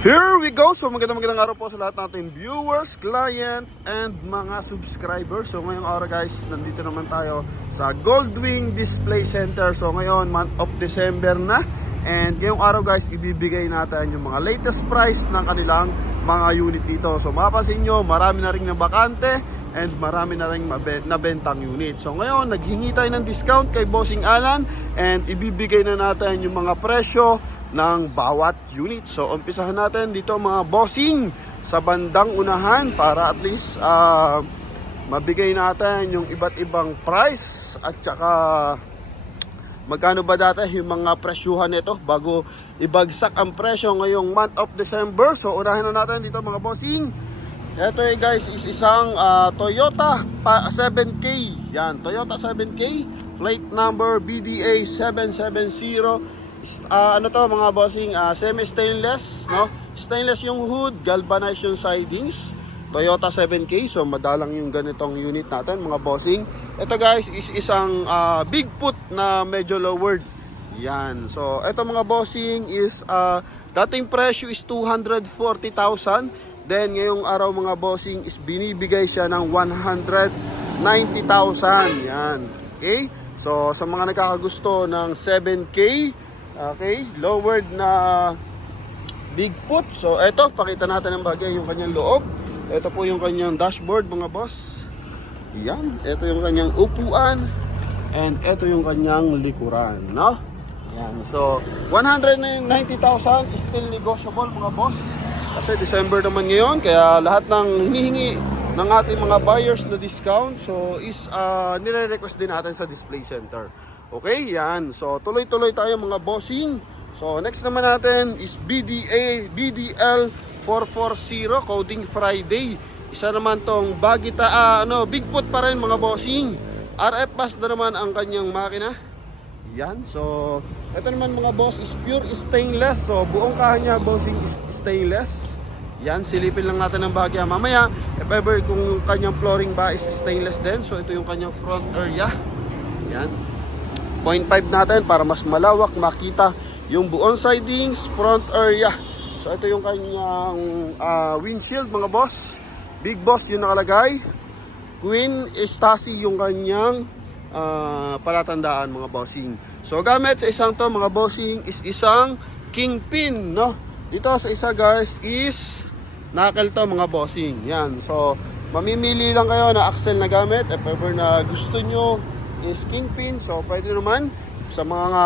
Here we go! So magandang araw po sa lahat natin viewers, client, and mga subscribers. So ngayong araw guys, nandito naman tayo sa Goldwing Display Center. So ngayon, month of December na. And ngayong araw guys, ibibigay natin yung mga latest price ng kanilang mga unit dito. So mapapansin nyo, marami na rin na bakante and marami na rin nabentang unit. So ngayon, naghingi tayo ng discount kay Bossing Alan and ibibigay na natin yung mga presyo ng bawat unit. So umpisahan natin dito mga bossing sa bandang unahan para at least mabigay natin yung iba't ibang price at saka magkano ba dati yung mga presyuhan nito bago ibagsak ang presyo ngayong month of December. So unahin na natin dito mga bossing. Ito guys is isang Toyota 7K. Yan, Toyota 7K, plate number BDA 770. Ano to mga bossing, semi-stainless, no? Stainless yung hood, galvanized yung sidings. Toyota 7K, so madalang yung ganitong unit natin mga bossing. Ito guys is isang Bigfoot na medyo lowered. Yan, so ito mga bossing is dating presyo is 240,000. Then ngayong araw mga bossing is binibigay siya ng 190,000. Yan, okay? So sa mga nakakagusto ng 7K, okay, lowered na Bigfoot. So eto, pakita natin ng bagay yung kanyang loob. Ito po yung kanyang dashboard mga boss. Yan, ito yung kanyang upuan. And ito yung kanyang likuran, no? Yan, so 190,000 is still negotiable mga boss. Kasi December naman ngayon, kaya lahat ng hinihingi ng ating mga buyers na discount, so is nire-request din natin sa display center. Okay, yan. So tuloy-tuloy tayo mga bossing. So next naman natin is BDL 440 Coding Friday. Isa naman tong Bagita, Bigfoot pa rin mga bossing. RF bus na naman ang kanyang makina. Yan. So ito naman mga boss is pure stainless. So buong kahan niya bossing is stainless. Yan, silipin lang natin ng bagya mamaya. If ever kung kanyang flooring ba is stainless din. So ito yung kanyang front area. Yan. 0.5 natin para mas malawak makita yung buong sidings, front area. So ito yung kanyang windshield mga boss. Big Boss yung nakalagay. Queen Stasi yung kanyang palatandaan mga bossing. So gamit sa isang to mga bossing is isang kingpin, no? Dito sa isa guys is knuckle to mga bossing. Yan. So mamimili lang kayo na axle na gamit if ever na gusto nyo is kingpin. So pwede naman sa mga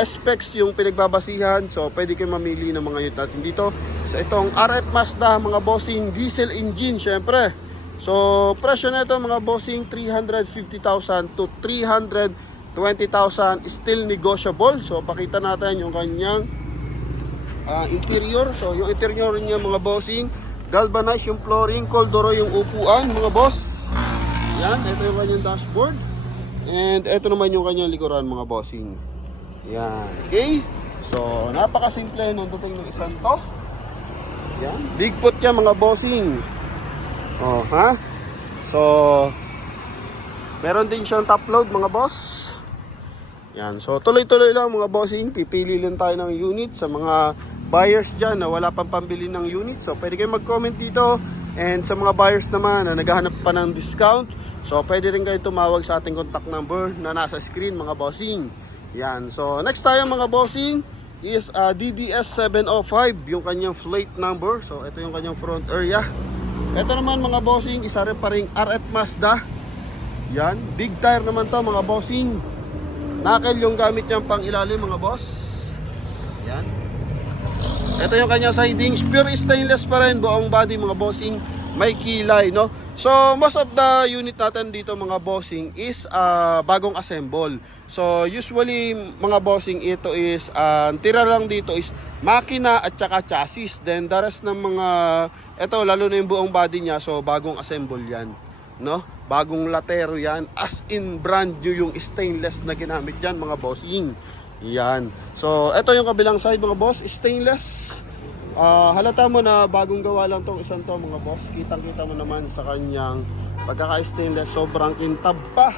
specs yung pinagbabasihan. So pwede kayo mamili ng mga unit natin dito. Sa itong RF Mazda mga bossing, diesel engine syempre. So presyo na ito mga bossing 350,000 to 320,000 still negotiable. So pakita natin yung kanyang interior. So yung interior niya mga bossing, galvanized yung flooring, corduroy yung upuan mga boss. Yan, ito yung kanyang dashboard. And ito naman yung kanyang likuran mga bossing. Yan. Okay? So, napakasimple ng dating ng isang to. Yan. Bigfoot yan mga bossing. Oh, ha? So, meron din siyang top load mga boss. Yan. So, tuloy-tuloy lang mga bossing. Pipili lang tayo ng unit sa mga buyers dyan na wala pang pambili ng unit. So, pwede kayo mag-comment dito. And sa mga buyers naman na naghahanap pa ng discount, so pwede rin kayo tumawag sa ating contact number na nasa screen mga bossing. Yan. So next tayo mga bossing is DDS 705 yung kanyang plate number. So ito yung kanyang front area. Ito naman mga bossing, isa rin pa ring RF Mazda. Yan. Big tire naman to mga bossing. Knuckle yung gamit niyang pang ilalim mga boss. Yan. Ito yung kanyang sidings, pure stainless pa rin, buong body mga bossing, may kilay, no? So most of the unit natin dito mga bossing is bagong assemble. So usually mga bossing ito is tira lang dito is makina at saka chassis. Then the rest ng mga ito lalo na yung buong body niya, so bagong assemble yan, no? Bagong latero yan, as in brand new yung stainless na ginamit yan mga bossing. Yan. So, ito yung kabilang side mga boss, stainless. Halata mo na bagong gawa lang tong isang to mga boss. Kitang-kita mo naman sa kanyang pagkaka-stainless, sobrang kintab pa.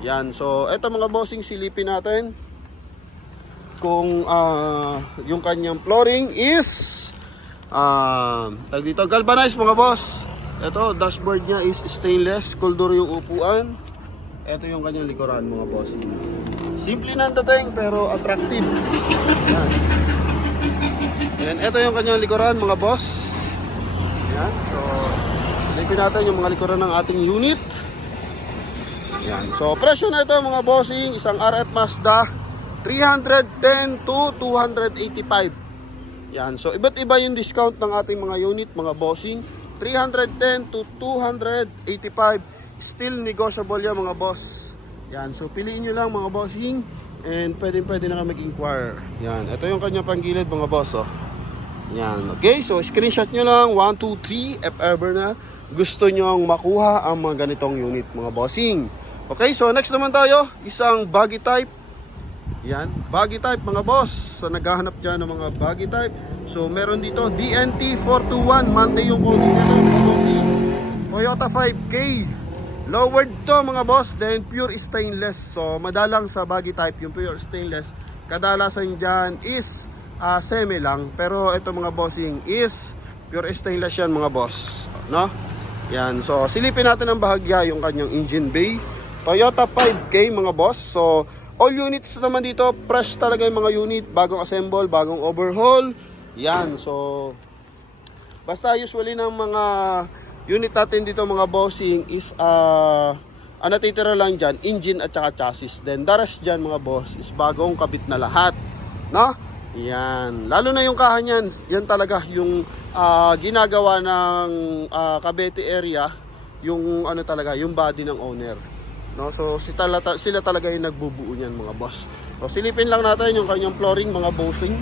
Yan. So, ito mga bossing silipin natin. kung yung kanyang flooring is tag dito, galvanized mga boss. Ito, dashboard niya is stainless, coldor yung upuan. Ito yung kanyang likuran mga boss. Simple na ang dating pero attractive. Yan. And ito yung kanyang likuran mga boss. Yan. So, silipin natin yung mga likuran ng ating unit. Yan. So, presyo na ito mga bossing, isang RF Mazda 310 to 285. Yan. So, iba't iba yung discount ng ating mga unit mga bossing. 310 to 285. Still negotiable yan mga boss. Yan. So, piliin nyo lang mga bossing. And pwede na kami mag-inquire. Yan. Ito yung kanya panggilid mga boss. Oh. Yan. Okay. So, screenshot nyo lang. 1, 2, 3. If ever na gusto nyo makuha ang mga ganitong unit mga bossing. Okay. So, next naman tayo. Isang baggy type. Yan. Baggy type mga boss. So, naghahanap dyan ng mga baggy type. So, meron dito DNT 421. Monday yung coding nito mga bossing. Toyota 5K. Lowered to mga boss, then pure stainless. So madalang sa baggy type yung pure stainless. Kadalasan dyan is semi lang. Pero ito mga bossing is pure stainless yan mga boss, no? Yan, so silipin natin ang bahagya yung kanyang engine bay. Toyota 5K mga boss. So all units naman dito, fresh talaga yung mga unit. Bagong assemble, bagong overhaul. Yan, so basta usually ng mga unit natin dito mga bossing is ang natitira lang dyan, engine at saka chassis. Then the rest dyan mga boss is bagong kabit na lahat, no? Yan, lalo na yung kahan yan, yan talaga yung ginagawa ng Cavite area, yung ano talaga, yung body ng owner, no? So sila talaga yung nagbubuo niyan mga boss. So silipin lang natin yung kanyang flooring mga bossing.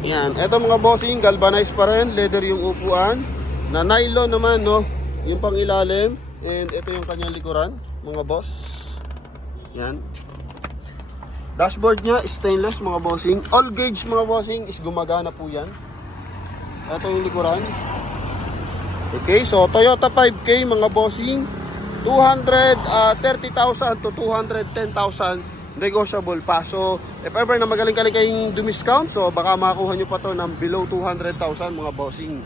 Yan, eto mga bossing, galvanized pa rin, leather yung upuan, na nylon naman, no, yung pang ilalim, and ito yung kanyang likuran, mga boss. Yan. Dashboard niya, stainless mga bossing, all gauge mga bossing, is gumagana po yan. Ito yung likuran. Okay, so Toyota 5K mga bossing, 230,000 to 210,000. Negotiable pa. So, if ever na magaling-galing kayong dumiscount, so baka makakuha nyo pa to ng below 200,000 mga bossing.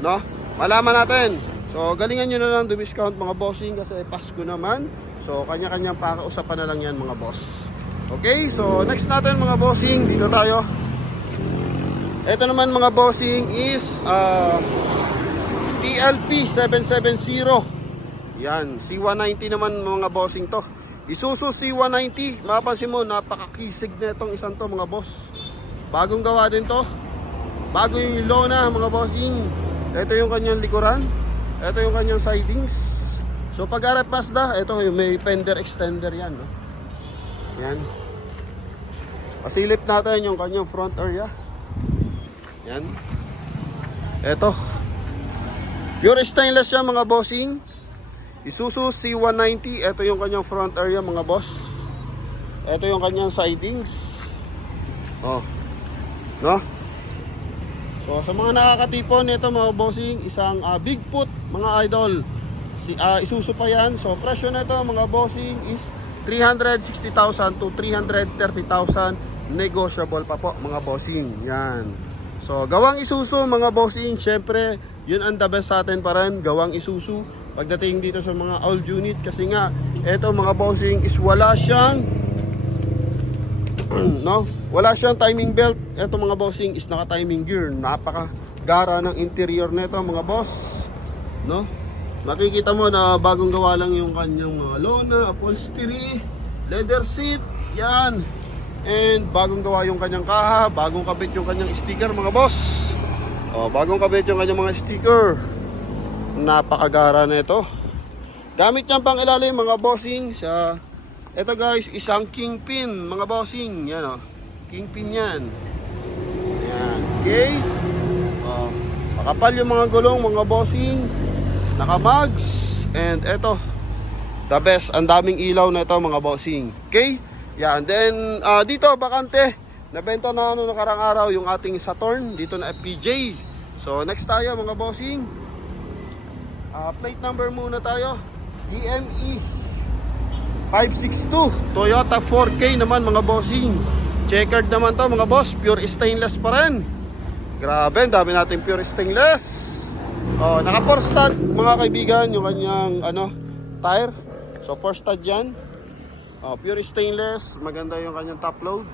No? Malaman natin. So, galingan nyo na lang dumiscount mga bossing kasi Pasko naman. So, kanya-kanyang pakausapan na lang yan mga boss. Okay? So, next natin mga bossing, dito tayo. Ito naman mga bossing is TLP 770. Yan. C190 naman mga bossing to. Isuzu C190, mapapansin mo, napakakisig na itong isang to mga boss. Bagong gawa din to. Bago yung lona mga bossing. Ito yung kanyang likuran. Ito yung kanyang sidings. So pag RF Mazda, ito yung may fender extender yan. No? Yan. Pasilip natin yung kanyang front area. Yan. Ito. Pure stainless siya mga bossing. Isuzu C190, ito yung kanyang front area mga boss. Ito yung kanyang sidings. Oh. No? So sa mga nakakatipon nito mga bossing, isang Bigfoot mga idol. Isuzu pa yan. So presyo nito mga bossing is 360,000 to 330,000. Negotiable pa po mga bossing. Yan. So gawang Isuzu mga bossing, syempre yun ang the best sa atin pa rin, gawang Isuzu. Pagdating dito sa mga old unit kasi nga eto mga bossing is wala siyang no, wala siyang timing belt. Eto mga bossing is naka timing gear. Napakagara ng interior nito mga boss, no? Makikita mo na bagong gawa lang yung kanyang mga lona, upholstery, leather seat, yan. And bagong gawa yung kanyang kaha, bagong kabit yung kanyang sticker mga boss. Oh, bagong kabit yung kanyang mga sticker. Napakagara na ito. Gamit yan pang ilalim mga bossing sa ito guys, isang kingpin mga bossing. Yan o, kingpin yan. Yan, okay. Makapal yung mga gulong mga bossing, naka-mags. And ito, the best, ang daming ilaw na ito mga bossing. Okay, yan. Then dito bakante, nabenta na nakarang araw yung ating Saturn dito na FPJ. So next tayo mga bossing, plate number muna tayo, DME 562 Toyota 4K naman mga bossing. Checkered naman to mga boss, pure stainless pa rin. Grabe, ang dami natin pure stainless. Oh, naka 4 stud mga kaibigan yung kanyang tire. So 4 stud 'yan. Oh, pure stainless, maganda yung kanyang top load.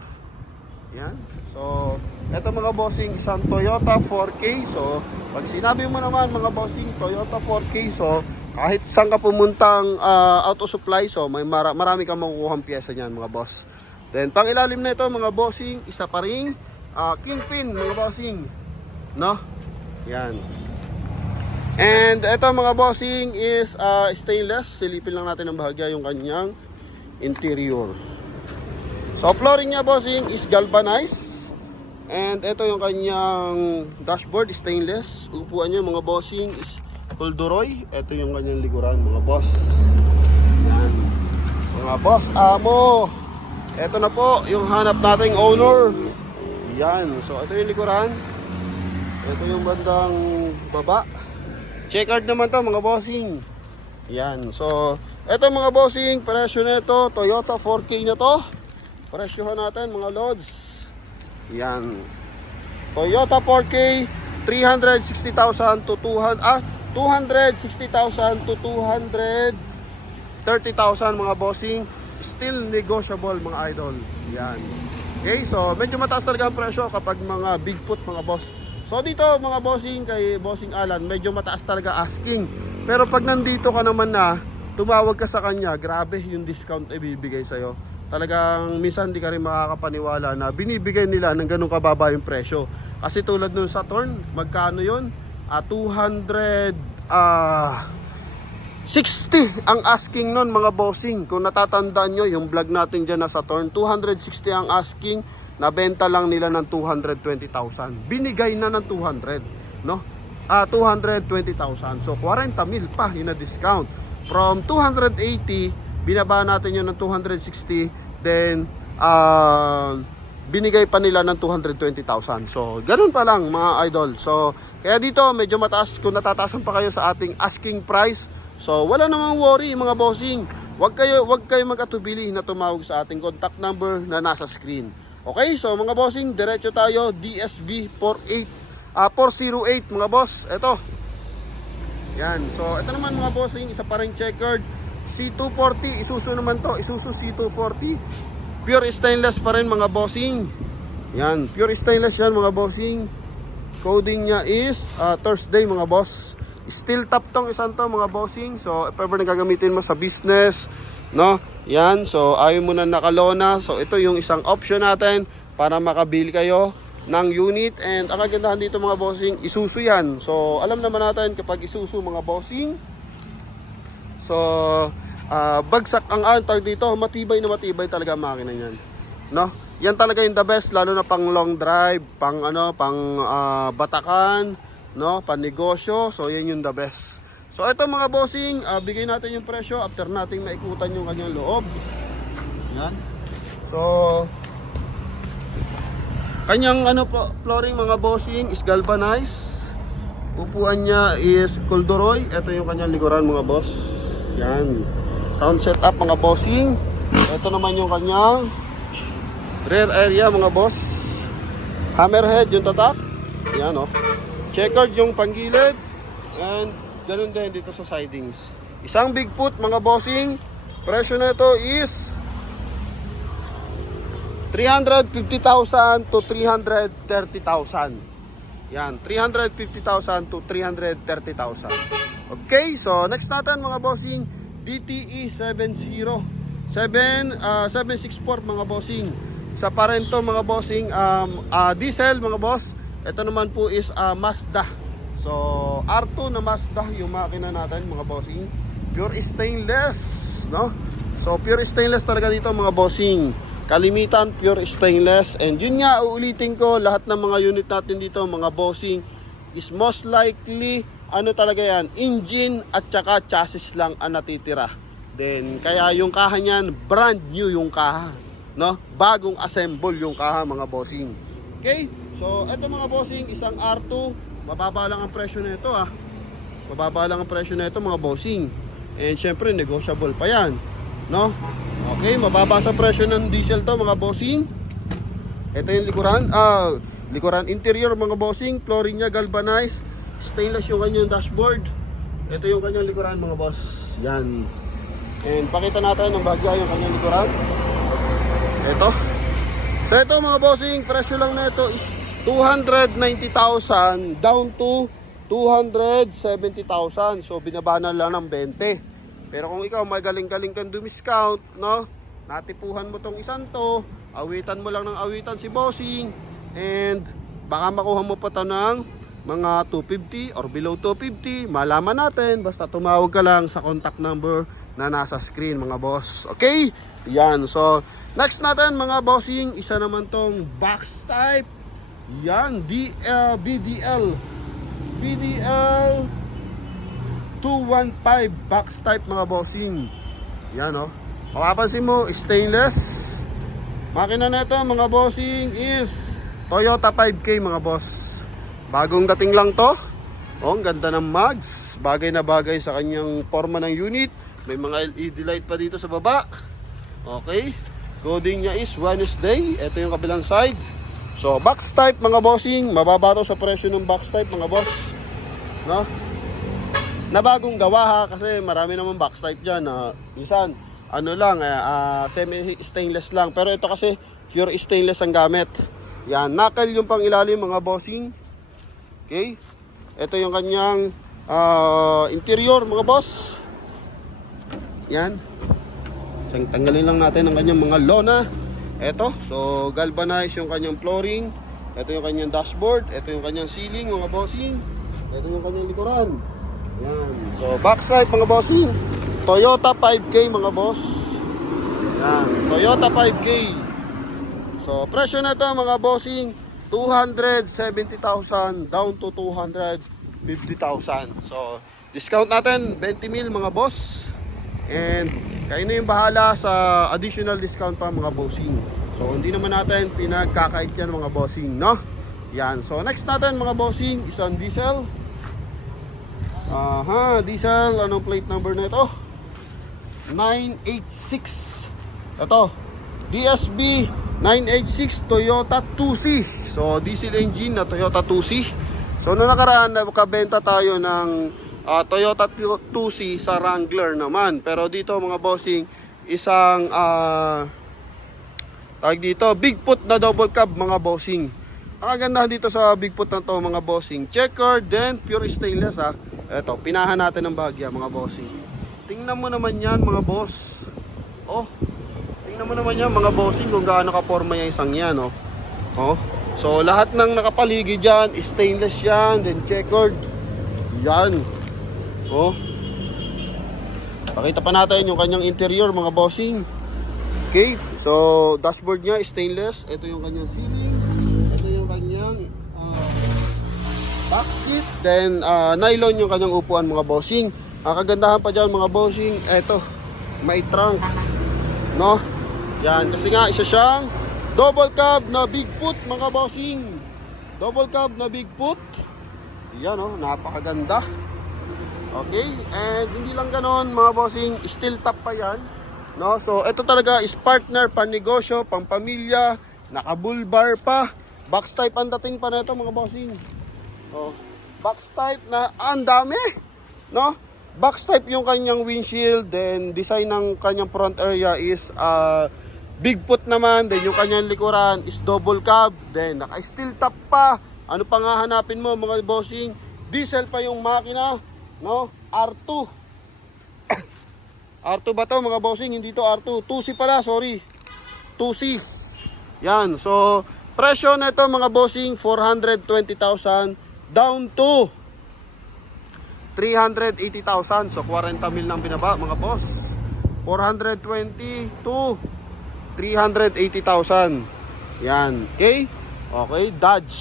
Yan. So, eto mga bossing, isang Toyota 4K. So, pag sinabi mo naman mga bossing, Toyota 4K, so kahit saan ka pumuntang auto supply, so may marami kang makukuhang pyesa niyan mga boss. Then, pang ilalim na ito mga bossing, isa pa ring kingpin mga bossing. No? Yan. And ito mga bossing is stainless. Silipin lang natin ng bahagya yung kanyang interior. So flooring niya bossing is galvanized. And ito yung kanyang dashboard, stainless. Upuan niya mga bossing is corduroy. Ito yung kanyang likuran mga boss. Yan. Mga boss, amo. Ito na po yung hanap nating owner. Yan. So ito yung likuran. Ito yung bandang baba. Checkered naman to mga bossing. Yan. So ito mga bossing, presyo nito, Toyota 4K na to. Presyohan natin mga lods. Yan. Toyota 4K, 360,000 to 260,000 to 230,000 mga bossing. Still negotiable mga idol. Yan. Okay, so medyo mataas talaga ang presyo kapag mga big foot mga boss. So dito mga bossing, kay Bossing Alan, medyo mataas talaga asking. Pero pag nandito ka naman na, tumawag ka sa kanya, grabe yung discount ibibigay sa'yo. Talagang minsan di ka rin makakapaniwala na binibigay nila ng ganun kababa yung presyo. Kasi tulad nung Saturn, magkano yun? 260 ang asking nun mga bossing. Kung natatandaan nyo yung vlog natin dyan na Saturn, 260 ang asking, nabenta lang nila ng 220,000. Binigay na ng 200, no? 220,000. So 40,000 pa yung na-discount. From 280, binaba natin yun ng 260, then binigay pa nila ng 220,000. So ganun pa lang mga idol. So kaya dito medyo mataas, kung natataasan pa kayo sa ating asking price. So wala namang worry mga bossing. Wag kayo mag-atubili na tumawag sa ating contact number na nasa screen. Okay, so mga bossing, diretso tayo, DSB 408 mga boss. Ito. Yan. So ito naman mga bossing, isa pa ring checkered C240, Isuzu naman to, Isuzu C240. Pure stainless pa rin mga bossing. Yan, pure stainless yan mga bossing. Coding niya is Thursday mga boss. Steel top tong isang to mga bossing. So if ever nagagamitin mo sa business, no? Yan, so ayaw mo na nakalona. So ito yung isang option natin para makabili kayo ng unit. And ang kagandahan dito mga bossing, Isuzu yan. So alam naman natin kapag Isuzu mga bossing, so bagsak ang antag dito, matibay na matibay talaga ang makina niyan, no? Yan talaga yung the best, lalo na pang long drive, pang batakan, no, pang negosyo. So yan yung the best. So ito mga bossing, bigay natin yung presyo after nating maikutan yung kanyang loob. Yan. So kanyang flooring mga bossing is galvanized. Upuan niya is corduroy. Ito yung kanyang likuran mga boss. Yan. Sound setup mga bossing. Ito naman yung kanyang rear area mga boss. Hammerhead yung tatak. Yan o. Checkered yung panggilid. And ganun din dito sa sidings. Isang big foot mga bossing. Presyo na ito is 350,000 to 330,000. Yan, 350,000 to 330,000. Okay, so next natin mga bossing, DTE 764 mga bossing. Sa parento mga bossing, diesel mga boss. Ito naman po is Mazda. So R2 na Mazda yung makina natin mga bossing. Pure stainless, no? So pure stainless talaga dito mga bossing. Kalimitan pure stainless. And yun nga, uulitin ko, lahat ng mga unit natin dito mga bossing is most likely talaga yan, engine at saka chassis lang ang natitira. Then kaya yung kaha niyan, brand new yung kaha, no? Bagong assemble yung kaha mga bossing. Okay? So ito mga bossing, isang R2, mababa lang ang presyo nito Mababa lang ang presyo nito mga bossing. And syempre negotiable pa yan, no? Okay, mababa sa presyo ng diesel to mga bossing. Ito yung likuran. likuran. Interior mga bossing, flooring niya galvanized, stainless yung kanyang dashboard. Ito yung kanyang likuran mga boss. Yan. And pakita natin ng bagya yung kanyang likuran. Ito. So ito mga bossing, presyo lang na ito is 290,000 down to 270,000. So binaba na lang ng 20. Pero kung ikaw magaling-galing kang dumiscount, no? Natipuhan mo tong isang to, awitan mo lang ng awitan si bossing, and baka makuha mo pa to ng mga 250 or below 250, malaman natin. Basta tumawag ka lang sa contact number na nasa screen mga boss. Okay? Yan. So next natin mga bossing, isa naman tong box type. Yan, BDL 215 box type mga bossing. Yan oh. Mapapansin mo, stainless. Makina nito mga bossing is Toyota 5K mga boss. Bagong dating lang to. Oh, ang ganda ng mags. Bagay na bagay sa kanyang forma ng unit. May mga LED light pa dito sa baba. Okay. Coding niya is Wednesday. Ito yung kabilang side. So, box type mga bossing. Mababa to sa presyo ng box type mga boss. No? Na bagong gawa ha. Kasi marami naman box type dyan. Minsan, ano lang, semi-stainless lang. Pero ito kasi, pure stainless ang gamit. Yan, knuckle yung pang ilalim mga bossing. Okay. Ito yung kanyang interior mga boss. Yan. Tanggalin lang natin ang kanyang mga lona. Ito, so galvanized yung kanyang flooring. Ito yung kanyang dashboard. Ito yung kanyang ceiling mga bossing. Ito yung kanyang likuran. Yan. So backside mga bossing, Toyota 5K mga boss. Yan, Toyota 5K. So presyo na ito mga bossing, 270,000 down to 250,000. So discount natin 20,000 mga boss. And kayo na yung bahala sa additional discount pa mga bossing. So hindi naman natin pinagkakait yan mga bossing, no? Yan. So next natin mga bossing, isang diesel. Diesel, anong plate number na ito? 986. Ito, DSB 986 Toyota 2C. So diesel engine na Toyota 2C. So noong nakaraan nakabenta tayo ng Toyota 2C sa Wrangler naman. Pero dito mga bossing, isang tawag dito, Bigfoot na double cab mga bossing. Ang kagandahan dito sa Bigfoot na to mga bossing, checkered, then pure stainless ha. Eto, pinahan natin ng bahagya mga bossing. Tingnan mo naman yan mga boss. Oh, tingnan mo naman yan mga bossing kung gaano ka-forma yung isang yan. Oh. So lahat ng nakapaligid dyan, stainless yan, then checkered. Yan. Oh. Pakita pa natin yung kanyang interior mga bossing. Okay, so dashboard niya stainless. Ito yung kanyang ceiling. Ito yung kanyang back seat, then nylon yung kanyang upuan mga bossing. Ang kagandahan pa dyan mga bossing, eto, may trunk, no? Yan, kasi nga isa siyang double cab na Bigfoot mga bossing. Double cab na Bigfoot. Yan oh, napakaganda. Okay, and hindi lang ganon mga bossing, steel top pa yan, no? So ito talaga is partner, pan-negosyo, pang-pamilya, naka-bull-bar pa. Box type ang dating pa na ito mga bossing. Oh, box type na ang dami, no? Box type yung kanyang windshield, then design ng kanyang front area is Bigfoot naman, then yung kanyang likuran is double cab, then naka-steel top pa. Ano pa nga hanapin mo mga bossing? Diesel pa yung makina, no? R2. R2 ba to mga bossing? Hindi to R2. 2C pala, sorry. 2C. Yan, so presyo na ito mga bossing, 420,000 down to 380,000. So 40,000 lang binaba mga boss. 420 to 380,000. Yan, okay? Okay, Dodge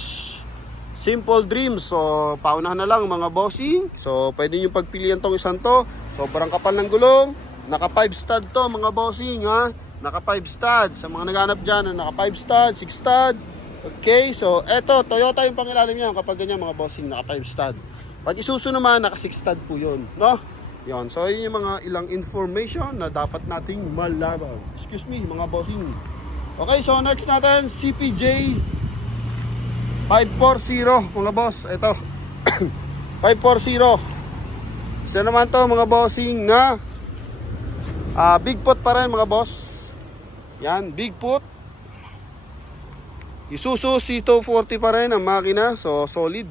Simple Dreams. So paunahan na lang mga bossing. So pwede nyo pagpilian tong isang to. Sobrang kapal ng gulong. Naka 5 stud to mga bossing ha. Naka 5 stud. Sa mga naghanap dyan, naka 5 stud, 6 stud. Okay, so eto, Toyota yung pangilalim niya kapag ganyan mga bossing, naka 5 stud. Pag Isuzu naman, naka 6 stud po yun, no? Yan, so yun yung mga ilang information na dapat nating malaman. Excuse me, mga bossing. Okay, so next natin, CPJ 540 mga boss. Ito. 540. Isa naman to mga bossing na Bigfoot pa rin mga boss. Yan, Bigfoot. Isuzu C240 pa rin ang makina. So solid.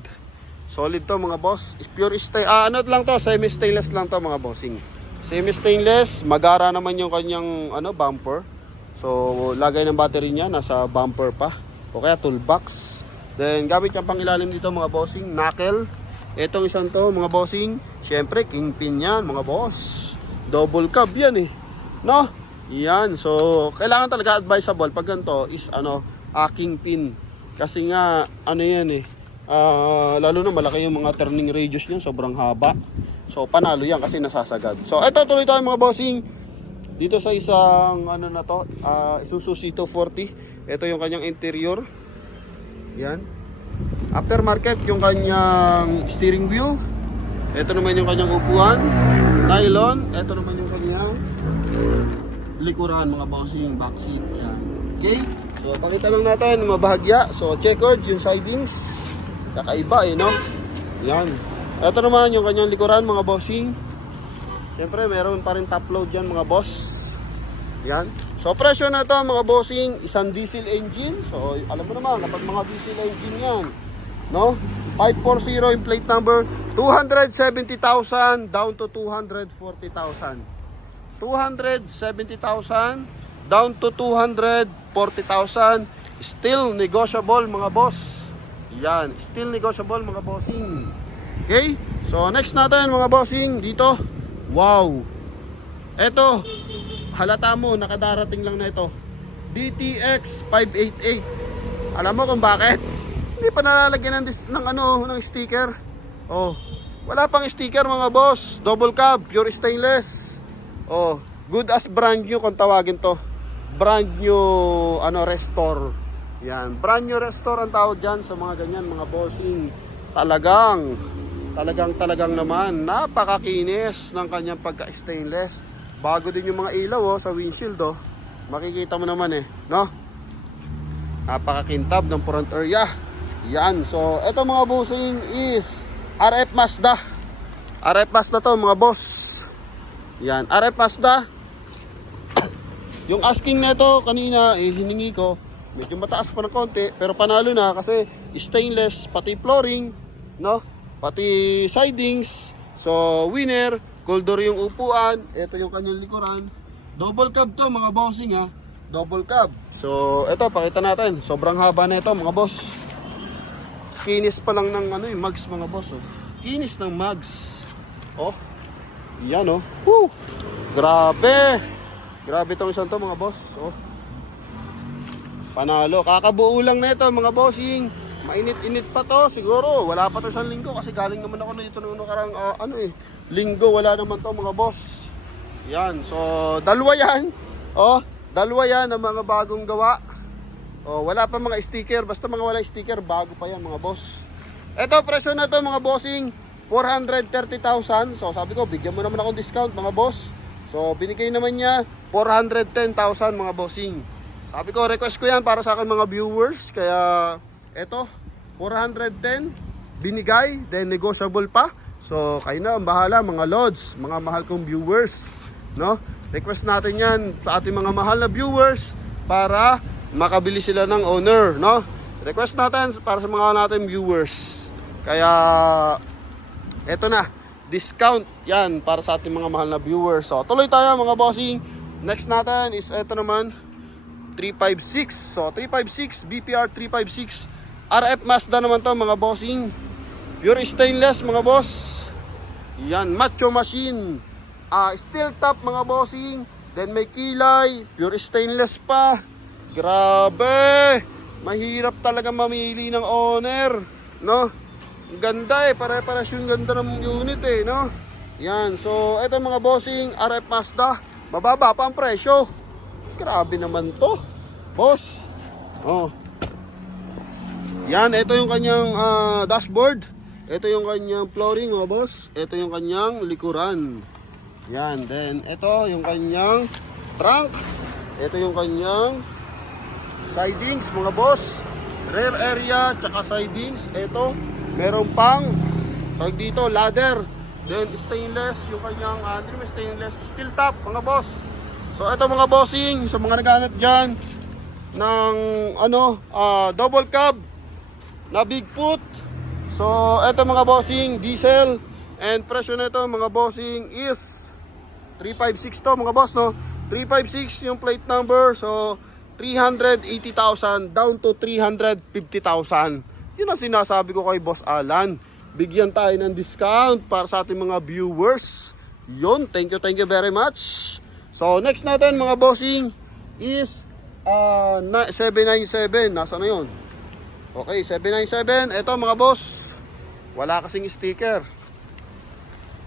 Solid to mga boss. Pure stainless. Ano lang to, semi-stainless lang to mga bossing. Semi-stainless, magara naman yung kanyang bumper. So lagay ng battery niya nasa bumper pa. O kaya toolbox. Then gamit yung pang ilalim dito mga bossing, knuckle. Etong isang to mga bossing, syempre kingpin yan mga boss. Double cab yan eh. No? Yan. So kailangan talaga advisable pag ganito is kingpin. Kasi nga yan eh. Lalo na malaki yung mga turning radius niyan, sobrang haba. So panalo yan kasi nasasagad. So eto, tuloy tayo mga bossing. Dito sa isang Isuzu C240. Ito yung kanyang interior. Yan. Aftermarket yung kanyang steering wheel. Ito naman yung kanyang upuan. Nylon. Ito naman yung kanyang likuran mga bossing. Back seat. Yan. Okay. So pakita lang natin mabahagya. So checkered yung sidings. Kakaiba no? Yan. Ito naman yung kanyang likuran mga bossing. Siyempre meron pa rin top load yan mga boss. Yan. So presyo na ito mga bossing, isang diesel engine. So alam mo naman kapag mga diesel engine yan, no? 540 yung plate number, 270,000 down to 240,000. 270,000 down to 240,000. Still negotiable mga boss. Yan, still negotiable mga bossing. Okay? So next natin mga bossing dito. Wow. Eto, halata mo, nakadarating lang na ito. DTX 588. Alam mo kung bakit? Hindi pa nalalagyan ng sticker. Oh, wala pang sticker mga boss. Double cab, pure stainless. Oh, good as brand new kung tawagin to. Brand new restore. Yan, brand new restore ang tawag dyan sa mga ganyan mga bossing. Talagang naman napakakinis ng kanyang pagka-stainless. Bago din yung mga ilaw sa windshield makikita mo naman no? Napakakintab ng front area. Yan, so eto mga bossing is RF Mazda. RF Mazda to mga boss. Yan, RF Mazda. Yung asking na ito kanina hiningi ko, medyo mataas pa ng konti pero panalo na kasi stainless pati flooring, no? Pati sidings. So winner, cold door yung upuan. Ito yung kanyang likuran. Double cab to mga bossing Double cab. So ito pakita natin. Sobrang haba na ito mga boss. Kinis pa lang ng mags mga boss Kinis ng mags. Yan Woo! Grabe. Grabe tong isang to mga boss. Panalo. Kakabuo lang na ito mga bossing. Mainit-init pa to siguro. Wala pa to isang linggo kasi galing naman ako dito noong nakarang linggo. Wala naman to mga boss. Yan. So dalawa yan. Dalawa yan ang mga bagong gawa. Wala pa mga sticker. Basta mga wala sticker, bago pa yan mga boss. Ito presyo na to mga bossing, 430,000. So sabi ko bigyan mo naman akong discount mga boss. So binigay naman niya 410,000 mga bossing. Sabi ko request ko yan para sa akin mga viewers. Kaya eto 410 binigay, then negotiable pa. So kayo na ang bahala mga lods, mga mahal kong viewers, no? Request natin yan sa ating mga mahal na viewers para makabili sila ng owner, no? Request natin para sa mga natin viewers. Kaya eto na, discount yan para sa ating mga mahal na viewers. So tuloy tayo mga bossing. Next natin is eto naman 356. So 356 BPR 356 RF Mazda naman to mga bossing. Pure stainless mga boss. Yan, macho machine. Steel top mga bossing. Then may kilay, pure stainless pa. Grabe. Mahirap talaga mamili ng owner, no? Ganda pare-pares yung ganda ng unit no? Yan, so eto mga bossing, RF Mazda. Mababa pa ang presyo. Grabe naman to, boss. Yan, ito yung kanyang dashboard. Ito yung kanyang flooring mga boss. Ito yung kanyang likuran. Yan, then ito yung kanyang trunk. Ito yung kanyang sidings mga boss. rear area, tsaka sidings. Ito, meron pang tawag dito, ladder. Then stainless, yung kanyang stainless steel top mga boss. So ito mga bossing, sa mga naghahanap dyan ng double cab na Bigfoot. So ito mga bossing, diesel. And presyo nito mga bossing is 356 to mga boss, no? 356 yung plate number. So 380,000 down to 350,000. Yun ang sinasabi ko kay Boss Alan. Bigyan tayo ng discount para sa ating mga viewers. Yun, thank you very much. So next natin mga bossing is 797. Nasa na yun? Okay, 797. Ito mga boss, wala kasing sticker.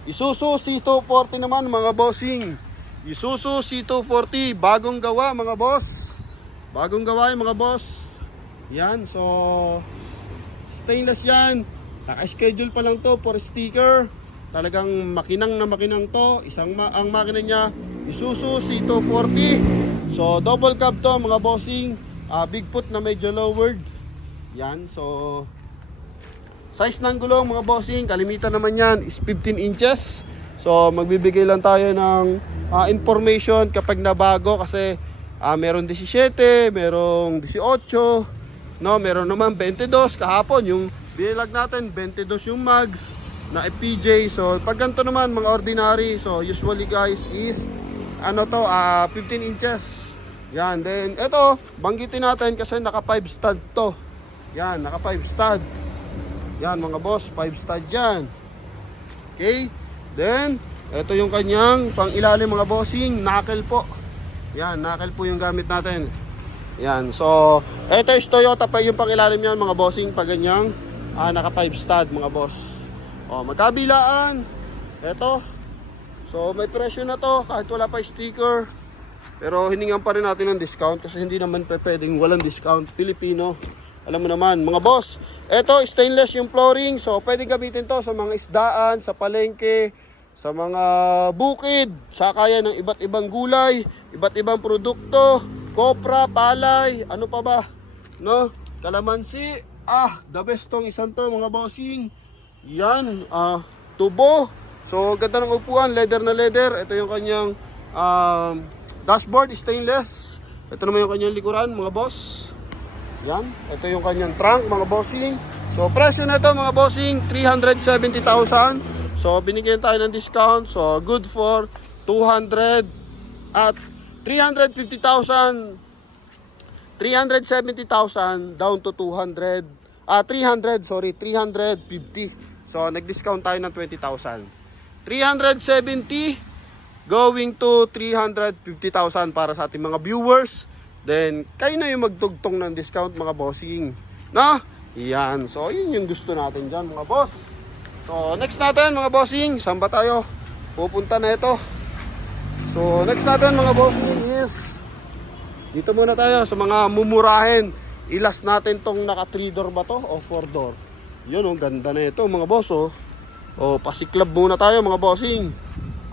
Isuzu C240 naman mga bossing. Isuzu C240, bagong gawa mga boss. Bagong gawa yung mga boss. Yan, so stainless yan. Naka-schedule pa lang to for sticker. Talagang makinang na makinang to. Ang makina niya, Isuzu C240. So double cab to mga bossing. Bigfoot na medyo lowered. Yan, so size ng gulong mga bossing, kalimitan naman yan is 15 inches. So magbibigay lang tayo ng information kapag nabago kasi meron 17, merong 18, no, meron naman 22 kahapon yung bilag natin 22 yung mags na FPJ. So pag ganito naman mga ordinary, so usually guys is 15 inches. Yan, then ito banggitin natin kasi naka 5 stud to. Yan, naka 5 stud. Yan mga boss, 5 stud yan. Okay, then ito yung kanyang pang ilalim mga bossing, knuckle po. Yan, knuckle po yung gamit natin. Yan, so ito is Toyota pa yung pang ilalim yan mga bossing, pag ganyang naka 5 stud mga boss. O, magkabilaan ito. So may presyo na to kahit wala pa sticker. Pero hiningan pa rin natin ng discount kasi hindi naman pwedeng walang discount. Pilipino, alam mo naman mga boss. Ito stainless yung flooring, so pwedeng gamitin to sa mga isdaan, sa palengke, sa mga bukid, sakayan ng iba't ibang gulay, iba't ibang produkto, kopra, palay, ano pa ba, no? Kalamansi, the best tong isang to mga bossing. Yan, tubo. So ganda ng upuan, leather na leather. Ito yung kanyang dashboard, stainless. Ito naman yung kanyang likuran mga boss. Yan, ito yung kanyang trunk mga bossing. So presyo na ito mga bossing, 370,000. So binigyan tayo ng discount. So good for 200 at 350,000, 370,000 down to 350. So nag-discount tayo ng 20,000. 370 going to 350,000 para sa ating mga viewers. Then, kayo na yung magtugtong ng discount mga bossing. No? Yan. So, yun yung gusto natin dyan mga boss. So, next natin mga bossing. Saan ba tayo? Pupunta na ito. So, next natin mga bossing is dito muna tayo sa mga mumurahin. Ilas natin tong naka 3 door ba to o 4 door. Yun oh, ganda na ito mga boss oh. O, pasiklab muna tayo mga bossing.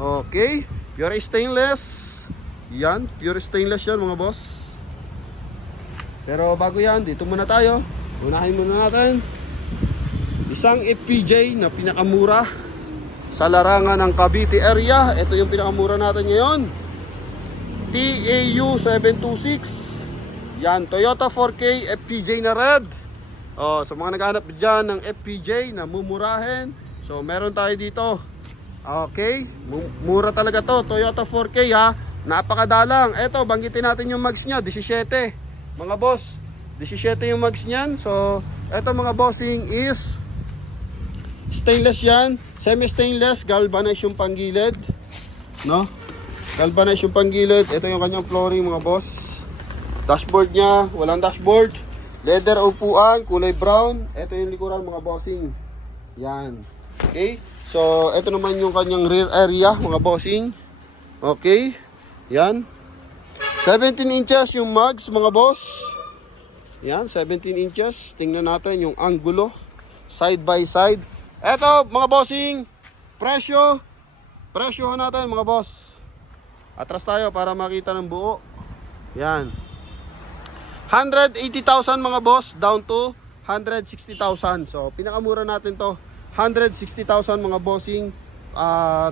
Okay. Pure stainless. Yan. Pure stainless yan mga boss. Pero bago yan, dito muna tayo. Unahin muna natin isang FPJ na pinakamura sa larangan ng Cavite area. Ito yung pinakamura natin ngayon. TAU 726. Yan, Toyota 4K FPJ na red. Sa mga naghahanap dyan ng FPJ na mumurahin, so meron tayo dito. Okay, mura talaga to. Toyota 4K ha. Napakadalang. Ito, banggitin natin yung mags nya, 17. Mga boss, 17 yung mags niyan. So, eto mga bossing is stainless yan. Semi-stainless, galvanized yung panggilid. No? Galvanized yung panggilid. Ito yung kanyang flooring mga boss. Dashboard niya, walang dashboard. Leather upuan, kulay brown. Ito yung likuran mga bossing. Yan. Okay? So, ito naman yung kanyang rear area mga bossing. Okay? Yan. 17 inches yung mags mga boss. Yan, 17 inches. Tingnan natin yung angulo. Side by side. Eto mga bossing, presyo natin mga boss. Atras tayo para makita ng buo. Yan. 180,000 mga boss, down to 160,000. So, pinakamura natin to. 160,000 mga bossing.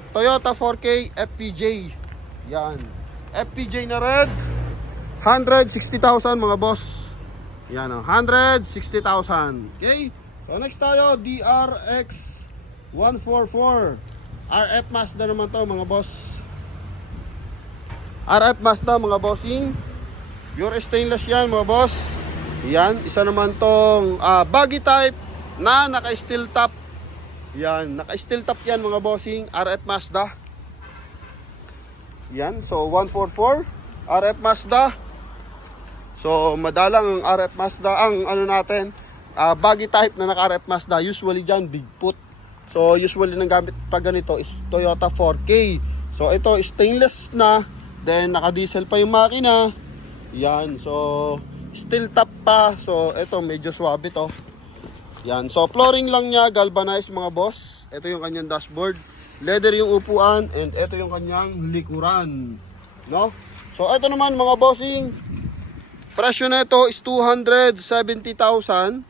Toyota 4K FPJ. Yan. FPJ na red. 160,000 mga boss. Yan o. 160,000. Okay? So, next tayo. DRX 144. RF Mazda naman to mga boss. RF Mazda mga bossing. Pure stainless yan mga boss. Yan. Isa naman tong baggy type na naka-steel top. Yan. Naka-steel top yan mga bossing. RF Mazda. Yan. So 144. RF Mazda. So madalang ang RF Mazda. Ang ano natin. Baggy type na naka-RF Mazda. Usually dyan Bigfoot. So usually nang gamit pag ganito is Toyota 4K. So ito stainless na. Then naka-diesel pa yung makina. Yan. So steel top pa. So ito medyo swabe to. Yan. So flooring lang niya, galvanized mga boss. Ito yung kanyang dashboard. Leather yung upuan and ito yung kanyang likuran. No? So ito naman mga bossing. Presyo na ito is 270,000.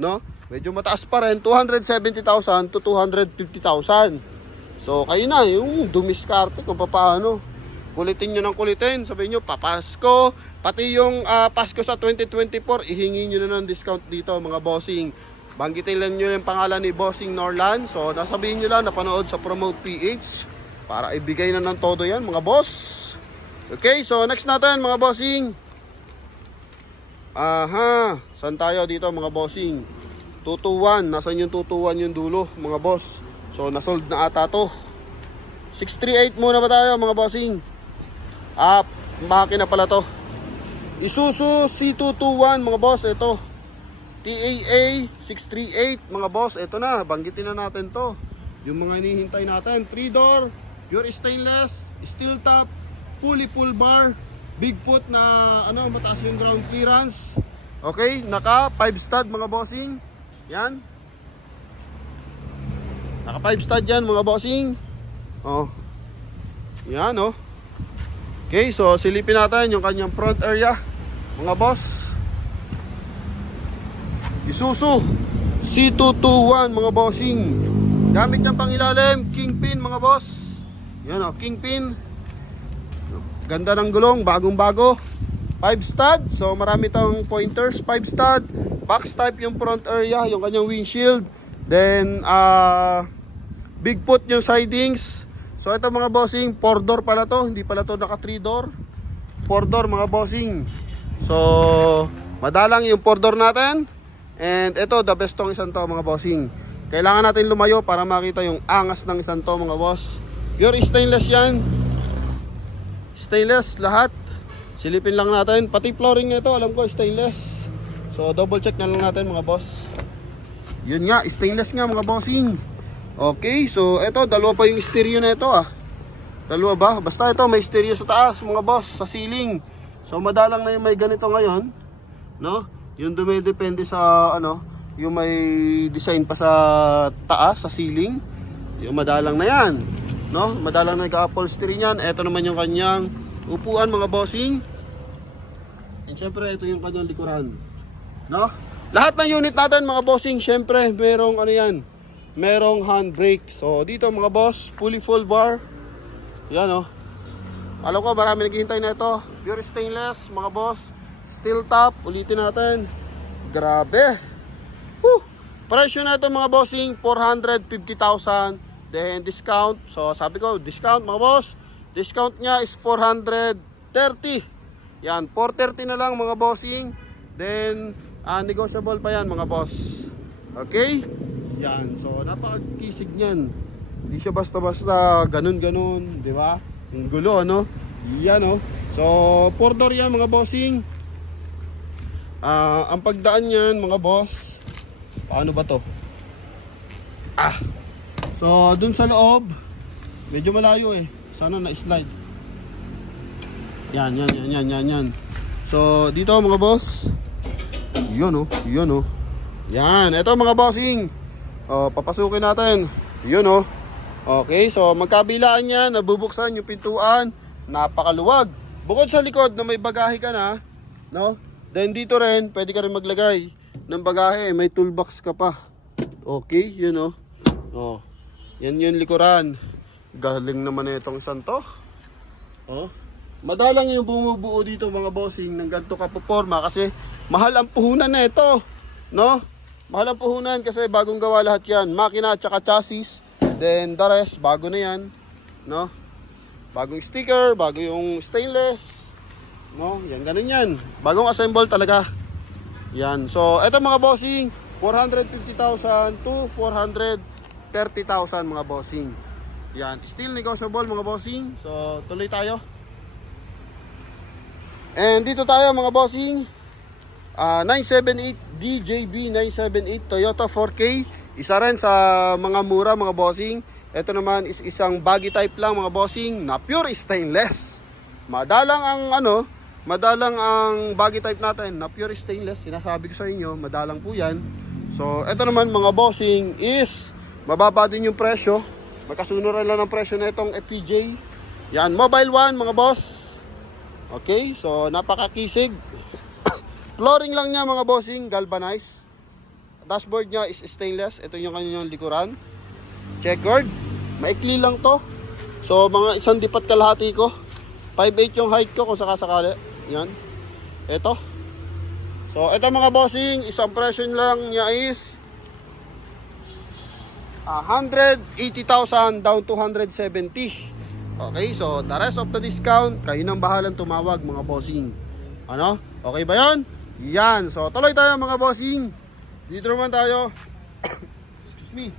No? Medyo mataas pa rin. 270,000 to 250,000. So kayo na yung dumiskarte kung paano. Kulitin nyo ng kulitin. Sabihin nyo, papasko. Pati yung Pasko sa 2024, ihingi nyo na ng discount dito mga bossing. Banggitin lang nyo yung pangalan ni Bossing Norland. So, nasabihin nyo lang, napanood sa Promote PH. Para ibigay na ng todo yan mga boss. Okay, so next natin mga bossing. Aha, saan tayo dito mga bossing? 221, nasan yung 221 yung dulo mga boss? So, nasold na ata to. 638 muna ba tayo mga bossing? Makina pala to. Isuzu C221 mga boss, ito. TAA 638 mga boss, ito na, banggitin na natin to. Yung mga hinihintay natin, 3-door, pure stainless, steel top, fully full bar, Bigfoot na ano, mataas yung ground clearance. Okay, naka 5 stud mga bossing. Yan. Naka 5 stud yan mga bossing. Oh. Yan oh. Okay, so silipin natin yung kanyang front area mga boss. Isuzu C221 mga bossing. Gamit ng pangilalim, Kingpin mga boss. Yan o, Kingpin. Ganda ng gulong, bagong bago. 5 stud, so marami tong pointers. 5 stud, box type yung front area, yung kanyang windshield. Then, Bigfoot yung sidings. So ito mga bossing, 4-door pala to. Hindi pala to naka 3-door. 4-door mga bossing. So, madalang yung 4-door natin. And ito, the best tong isang to mga bossing. Kailangan natin lumayo para makita yung angas ng isang to mga boss. Pure stainless yan. Stainless lahat. Silipin lang natin. Pati flooring nito alam ko stainless. So double check na lang natin mga boss. Yun nga, stainless nga mga bossing. Okay, so ito, dalawa pa yung stereo na ito Dalawa ba? Basta ito, may stereo sa taas mga boss, sa ceiling. So madalang na yung may ganito ngayon, no? Yung dumidepende sa ano, yung may design pa sa taas, sa ceiling. Yung madalang na yan, no? Madalang na nag-upholstery niyan. Ito naman yung kanyang upuan mga bossing. And syempre ito yung kanyang likuran, no? Lahat ng unit natin mga bossing, syempre merong ano yan, merong handbrake. So dito mga boss, fully full bar. Yan oh. Alam ko marami naghihintay na ito. Pure stainless mga boss. Steel top, ulitin natin. Grabe. Presyo na ito mga bossing, 450,000. Then discount, so sabi ko discount mga boss. Discount niya is 430. Yan, 430 na lang mga bossing. Then negotiable pa yan mga boss. Okay? Yan, so napakakisig niyan. Hindi siya basta-basta ganun-ganun, di ba? Yung gulo, ano? Yan, oh. So, 4-door yan mga bossing. Ang pagdaan niyan mga boss, paano ba to? So, dun sa loob, medyo malayo eh. Sana na-slide. Yan. So, dito mga boss. Yun, oh. Yan, ito mga bossing. Papasukin natin. Yun, oh. Okay, so magkabilaan yan, nabubuksan yung pintuan, napakaluwag. Bukod sa likod na may bagahe ka na, no? Then dito rin, pwede ka rin maglagay ng bagahe. May toolbox ka pa. Okay, yun o. Oh. Yan yung likuran. Galing naman na itong isang to. Oh. Madalang yung bumubuo dito mga bossing ng ganito kapoporma kasi mahal ang puhunan na ito. No? Mahal ang puhunan kasi bagong gawa lahat yan. Makina at saka chassis. Then the rest, bago na yan. No? Bagong sticker, bago yung stainless. No, yan ganun yan. Bagong assemble talaga. Yan. So, eto mga bossing, 450,000 to 430,000 mga bossing. Yan, still negotiable mga bossing. So, tuloy tayo. And dito tayo mga bossing. 978 DJB 978 Toyota 4K. Isa rin sa mga mura mga bossing. Ito naman is isang baggy type lang mga bossing na pure stainless. Madalang ang baggy type natin na pure stainless. Sinasabi ko sa inyo, madalang po yan. So, ito naman mga bossing is mababa din yung presyo. Magkasunuran lang ng presyo na itong FPJ. Yan, mobile one mga boss. Okay, so napakakisig. Flooring lang niya mga bossing, galvanized. Dashboard niya is stainless. Ito yung kanyang likuran. Checkered. Maikli lang to. So, mga isang dipat kalahati ko. 5'8 yung height ko kung sakasakali. Yan. Ito. So, ito mga bossing, isang presyo lang niya is 180,000 down to 170. Okay, so the rest of the discount, kayo nang bahalang tumawag mga bossing. Ano? Okay ba yan? Yan. So, tuloy tayo mga bossing. Dito naman tayo. Excuse me.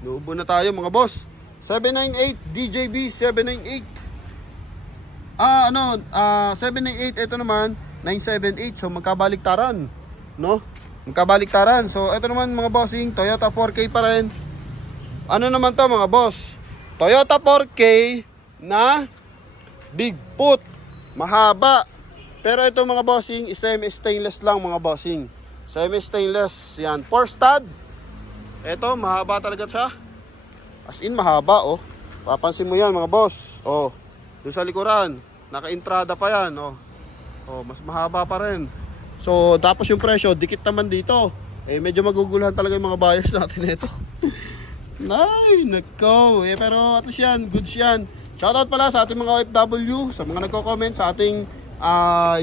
Nuubo na tayo mga boss. 798 DJB 798. 798, ito naman 978, so magkabaliktaran, no? Magkabaliktaran. So ito naman mga bossing, Toyota 4K pa rin. Ano naman to mga boss? Toyota 4K na big foot, mahaba. Pero ito mga bossing, semi-stainless lang mga bossing. Semi-stainless, yan, 4 stud. Ito, mahaba talaga siya. As in, mahaba, oh. Papansin mo yan mga boss, oh. Doon sa likuran, naka-entrada pa yan, oh. Oh, mas mahaba pa rin. So, tapos yung presyo, dikit naman dito. Eh, medyo maguguluhan talaga yung mga buyers natin ito. Nay, nako. Eh, pero at least yan, goods yan. Shoutout pala sa ating mga OFW, sa mga nagko-comment sa ating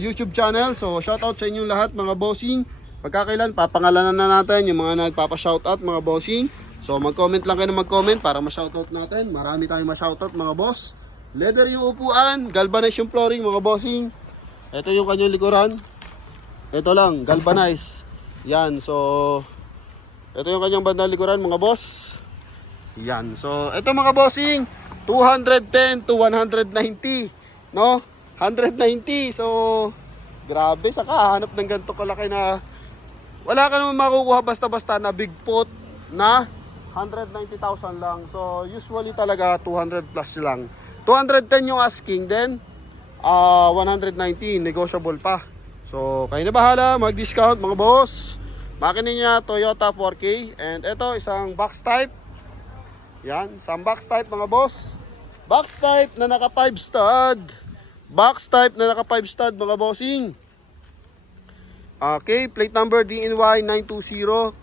YouTube channel. So, shoutout sa inyong lahat mga bossing. Pagkakailan, papangalanan na natin yung mga nagpapa-shoutout mga bossing. So, mag-comment lang kayo na mag-comment para ma-shoutout natin. Marami tayong ma-shoutout mga boss. Leather yung upuan, galvanized yung flooring mga bossing. Ito yung kanyang likuran. Ito lang, galvanized. Yan, so ito yung kanyang bandang likuran mga boss. Yan, so ito mga bossing, 210 to 190, no? 190, so grabe, saka hanap ng ganito kalaki na wala ka naman makukuha basta-basta na big pot na 190,000 lang. So usually talaga 200 plus lang. 210 yung asking, then 190 negotiable pa. So kayo na bahala mag-discount mga boss. Makina niya Toyota 4K, and ito isang box type. Yan, isang box type mga boss. Box type na naka 5 stud. Box type na naka 5 stud mga bossing. Okay, plate number DNY 920.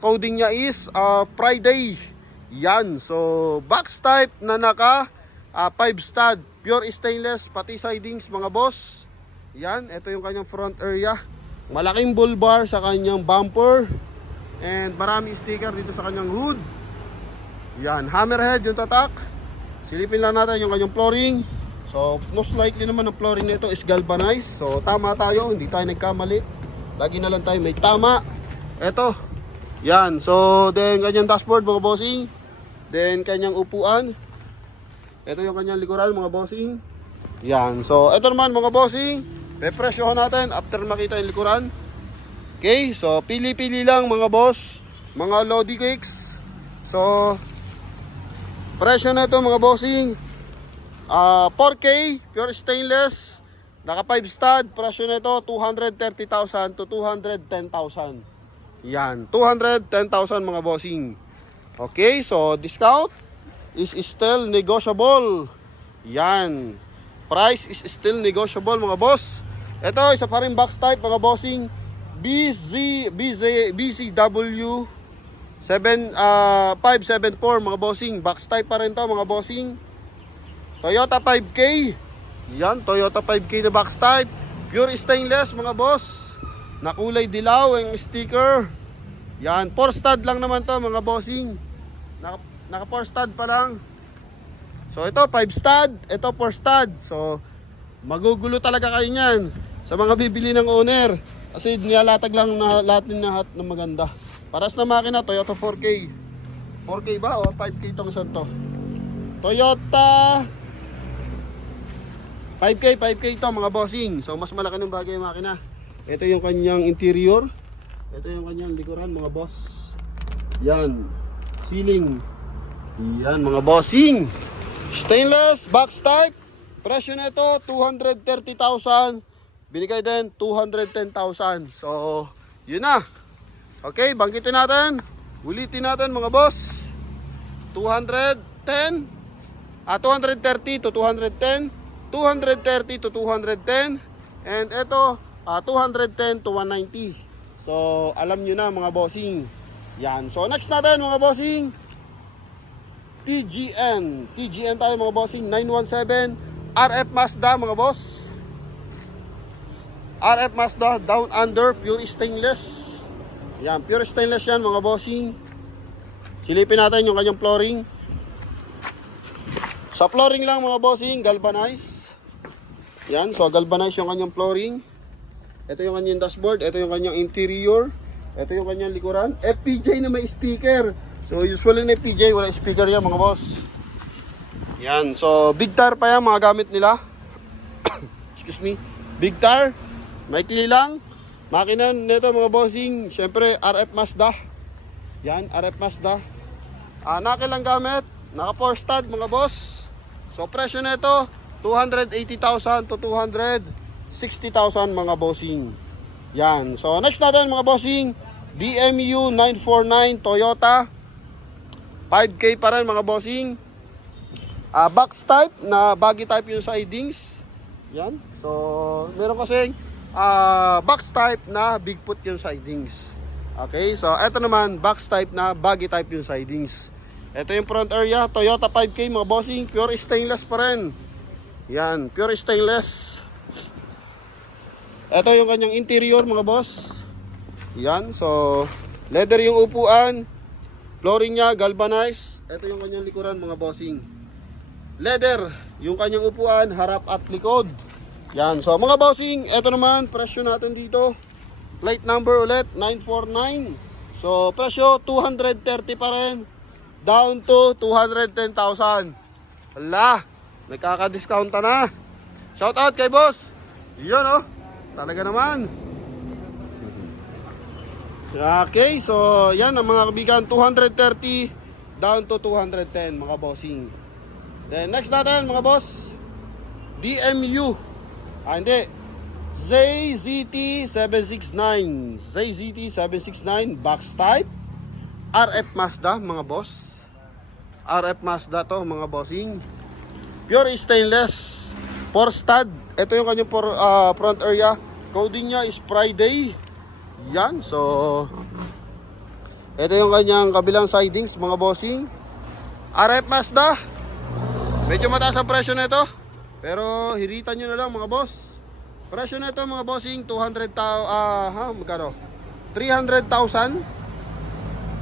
Coding niya is Friday. Yan, so box type na naka 5 stud, pure stainless, pati sidings mga boss. Yan, ito yung kanyang front area. Malaking bull bar sa kanyang bumper. And marami sticker dito sa kanyang hood. Yan, hammerhead yung tatak. Silipin lang natin yung kanyang flooring. So, most likely naman ang flooring nito is galvanized. So, tama tayo, hindi tayo nagkamali. Lagi na lang tayo may tama. Ito. Yan, so then kanyang dashboard mga bossing. Then kanyang upuan. Ito yung kanyang likuran mga bossing. Yan. So, ito naman mga bossing. Represyohan natin after makita yung likuran. Okay. So, pili-pili lang mga boss. Mga Lodi Cakes. So, presyo na ito mga bossing. 4K, pure stainless. Naka 5 stud. Presyo na ito 230,000 to 210,000. Yan. 210,000 mga bossing. Okay. So, discount is still negotiable. Yan. Price is still negotiable mga boss. Ito, isa pa rin box type mga bossing. BCW 574 mga bossing. Box type pa rin to mga bossing. Toyota 5K. Yan, Toyota 5K na box type. Pure stainless mga boss. Na kulay dilaw ang sticker. Yan, 4 stud lang naman to mga bossing. Naka 4 stud pa lang. So ito 5 stud, ito 4 stud. So magugulo talaga kayo niyan sa mga bibili ng owner. Kasi nilalatag lang na lahat ng maganda. Paras na makina, Toyota 4K. 4K ba o 5K itong isang to? Toyota 5K ito mga bossing. So mas malaki ng bagay yung makina. Ito yung kanyang interior. Ito yung kanyang likuran mga boss. Yan. Ceiling. Yan mga bossing. Stainless box type. Presyo na ito 230,000. Binigay din 210,000. So, yun na. Okay, banggitin natin. Ulitin natin mga boss. 230 to 210. 230 to 210. And ito, 210 to 190. So, alam nyo na mga bossing. Yan. So, next natin mga bossing. TGN tayo mga bossing. 917. RF Mazda mga boss. RF Mazda Down Under Pure Stainless. Yan, pure stainless yan mga bossing. Silipin natin yung kanyang flooring. Sa flooring lang mga bossing, galvanize. Yan, so galvanize yung kanyang flooring. Ito yung kanyang dashboard, ito yung kanyang interior, ito yung kanyang likuran. FPJ na may speaker. So usually na FPJ, wala speaker yan mga boss. Yan, so big tire pa yan mga gamit nila. Excuse me. Big tire. Maikli lang. Makina nito mga bossing. Syempre RF Mazda. Yan, RF Mazda. Nakilang gamit. Naka 4 stud mga boss. So presyo nito 280,000 to 260,000 mga bossing. Yan. So next natin mga bossing, DMU 949 Toyota 5K pa rin mga bossing. Box type na baggy type yung sidings. Yan. So meron kasi box type na bigfoot yung sidings. Okay, so eto naman box type na baggy type yung sidings. Ito yung front area, Toyota 5K mga bossing, pure stainless pa rin. Yan, pure stainless. Ito yung kanyang interior mga boss. Yan, so leather yung upuan. Flooring niya galvanized. Ito yung kanyang likuran mga bossing. Leather yung kanyang upuan, harap at likod. Yan, so mga bossing, ito naman presyo natin dito. Plate number ulit 949. So presyo 230 pa rin. Down to 210,000. Hala, nagkaka-discount na. Shout out kay boss. Yun oh. Talaga naman. Okay, so yan ang mga kaibigan, 230 down to 210 mga bossing. Then next natin mga boss, DMU. Hindi. ZZT 769. ZZT 769 box type. RF Mazda mga boss. RF Mazda to mga bossing. Pure stainless. 4 stud. Ito yung kanyang front area. Coding niya is Friday. Yan. So ito yung kanyang kabilang sidings mga bossing. RF Mazda. Medyo mataas ang presyo nito. Pero hiritan nyo na lang mga boss. Presyo nito mga bossing 300,000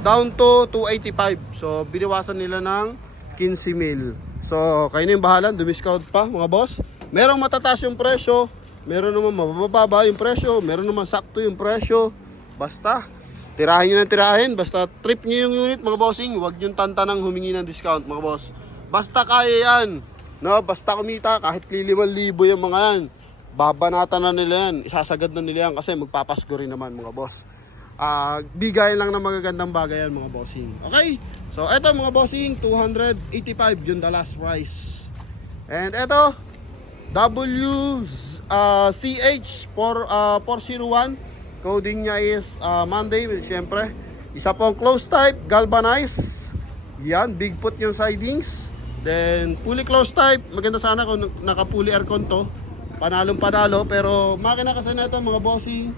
down to 285. So biniwasan nila ng 15,000. So kayo na yung bahala, dumiscount pa mga boss. Merong matataas yung presyo, meron naman mabababa yung presyo, meron naman sakto yung presyo. Basta tirahin nyo ng tirahin, basta trip nyo yung unit mga bossing. Huwag nyo tantanang humingi ng discount mga boss. Basta kaya yan, no? Basta kumita kahit 5,000 yung mga yan, babanatan na nila yan, isasagad na nila yan kasi magpapasko rin naman mga boss. Bigay lang ng magagandang bagay yan mga bossing. Okay, so eto mga bossing 285 yun the last price. And eto WCH401, coding niya is Monday. Siyempre isa pong close type, galvanized. Yan, bigfoot yung sidings. Then fully closed type, maganda sana kung naka fully aircon to. panalong panalo. Pero makina kasi na ito mga bossing,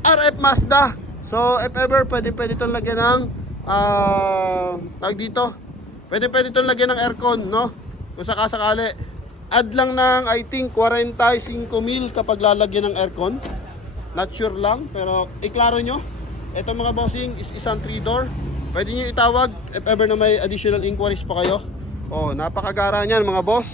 RF Mazda. So if ever pwede itong lagyan ng tag dito, pwede itong lagyan ng aircon, no? Kung sakasakali, add lang ng I think 45,000 kapag lalagyan ng aircon. Not sure lang, pero iklaro nyo. Ito mga bossing is isang 3-door. Pwede nyo itawag if ever na may additional inquiries pa kayo. Oh, napakagara niyan mga boss.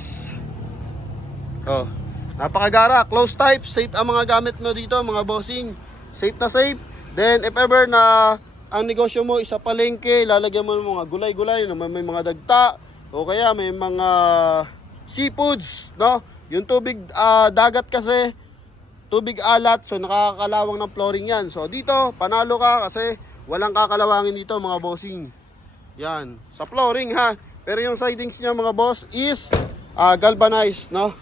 Oh, napakagara, close type, safe ang mga gamit mo dito mga bossing. Safe na safe. Then if ever na ang negosyo mo isa palengke, lalagyan mo ng mga gulay-gulay, may mga dagta o kaya may mga seafoods, no? Yung tubig dagat kasi tubig alat, so nakakalawang ng flooring yan. So dito, panalo ka kasi walang kakalawangin dito mga bossing. Yan, sa flooring ha. Pero yung sidings niya mga boss is galvanized, no?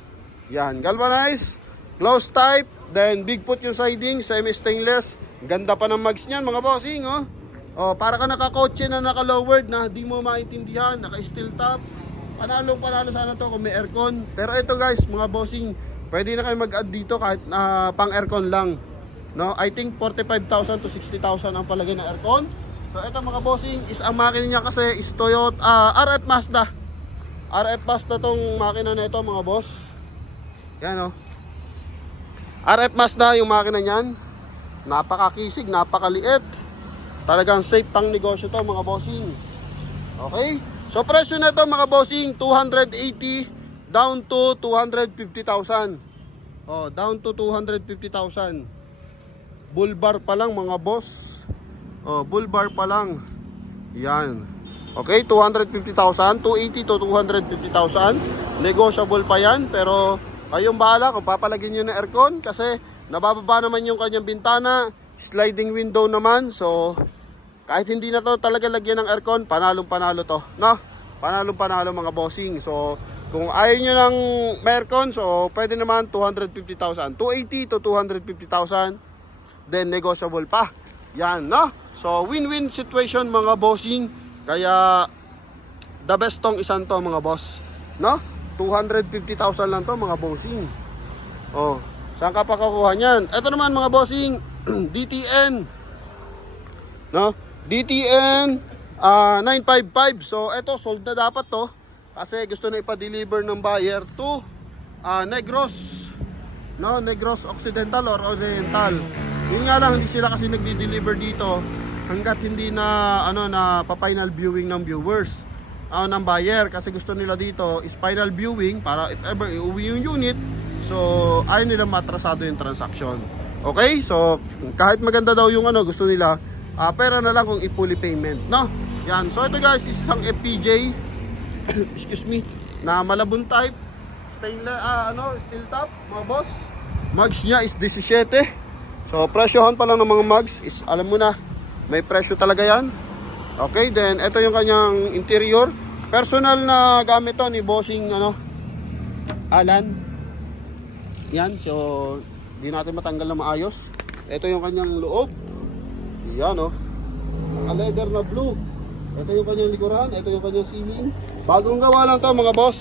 Yan, galvanized, close type, then big foot yung siding, semi-stainless. Ganda pa ng mags niyan mga bossing, oh. Oh, para ka nakakotse na naka-lowered na di mo maintindihan, naka-steel top. Panalo sana to kung may aircon. Pero ito guys, mga bossing, pwede na kayo mag-add dito kahit pang aircon lang. No, I think 45,000 to 60,000 ang palagay ng aircon. So ito mga bossing, is ang makina niya kasi is Toyota RF Mazda. RF Mazda tong makina na ito mga boss. Yan oh. RF Mazda yung makina niyan. Napakakisig, napakaliit. Talagang safe pang negosyo to mga bossing. Okay? So presyo na ito mga bossing, 280 down to 250,000. Oh, down to 250,000. Bull bar pa lang mga boss. Oh, bull bar pa lang. Yan. Okay, 250,000, 280 to 250,000. Negotiable pa yan, pero kayong bahala kung papalagyan niyo ng aircon kasi nabababa naman yung kanyang bintana, sliding window naman. So, kahit hindi na to talaga lagyan ng aircon, panalong-panalo to, no? Panalong-panalo mga bossing. So, kung ayaw nyo ng aircon, so pwede naman 250,000. 280 to 250,000. Then negotiable pa. Yan, no? So win-win situation mga bossing. Kaya the best tong isang to mga boss. No? 250,000 lang to mga bossing. Oh, saan ka pa kukuha niyan? Ito naman mga bossing, DTN. No? DTN 955. So ito sold na dapat to. Kasi gusto na ipa-deliver ng buyer to Negros, no? Negros Occidental or Oriental. Yun nga lang, hindi sila kasi nagdi-deliver dito hanggat hindi na na pa-final viewing ng viewers, ng buyer. Kasi gusto nila dito is final viewing para if ever iuwi yung unit, so ayaw nila matrasado yung transaction. Okay? So kahit maganda daw yung gusto nila, pera na lang kung i-fully payment, no? Yan. So ito guys, is isang FPJ excuse me, na malabon type, stainless, steel top mga boss. Mags niya is 17. So presyohan pa lang ng mga mags is alam mo na, may presyo talaga yan. Okay, then ito yung kanyang interior. Personal na gamit to ni bossing Alan. Yan, so hindi natin matanggal na maayos. Ito yung kanyang loob. Yan naka-leather na blue. Ito yung kanyang likuran, ito yung kanyang ceiling. Bagong gawa lang to mga boss.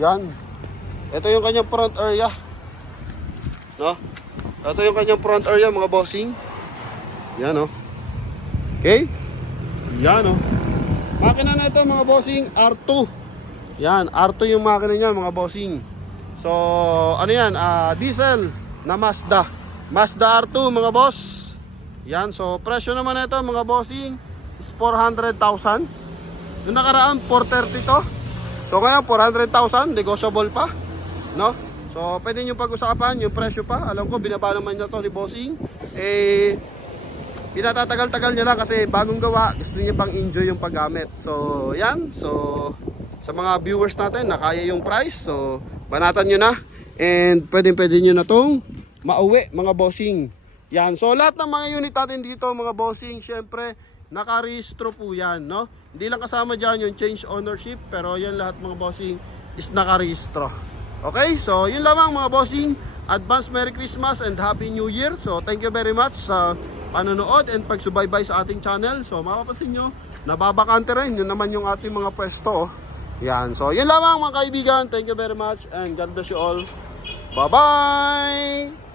Yan. Ito yung kanyang front area. No? Ito yung kanyang front area mga bossing. Yan Okay? Yan Makina na ito mga bossing, R2. Yan, R2 yung makina niya mga bossing. So, ano yan? Diesel na Mazda. Mazda R2 mga boss. Yan, so presyo naman na ito mga bossing is 400,000. Yung nakaraan 430 to. So ngayon 400,000, negotiable pa, no? So pwede nyo pag-usapan yung presyo pa. Alam ko binaba naman niya to ni bossing. Pinatatagal-tagal niya lang kasi bagong gawa, gusto niya pang enjoy yung paggamit. So yan, so sa mga viewers natin na kaya yung price, so banatan nyo na. And pwede nyo na tong mauwi mga bossing. Yan, so lahat ng mga unit natin dito mga bossing, syempre nakarehistro po yan, no? Hindi lang kasama dyan yung change ownership, pero yan lahat mga bossing is nakarehistro. Okay, so yun lamang mga bossing. Advance Merry Christmas and Happy New Year. So thank you very much sa panonood and pagsubaybay sa ating channel. So mapapansin nyo, nababakante rin. Yun naman yung ating mga pwesto. Yan, so yun lamang mga kaibigan. Thank you very much and God bless you all. Bye-bye!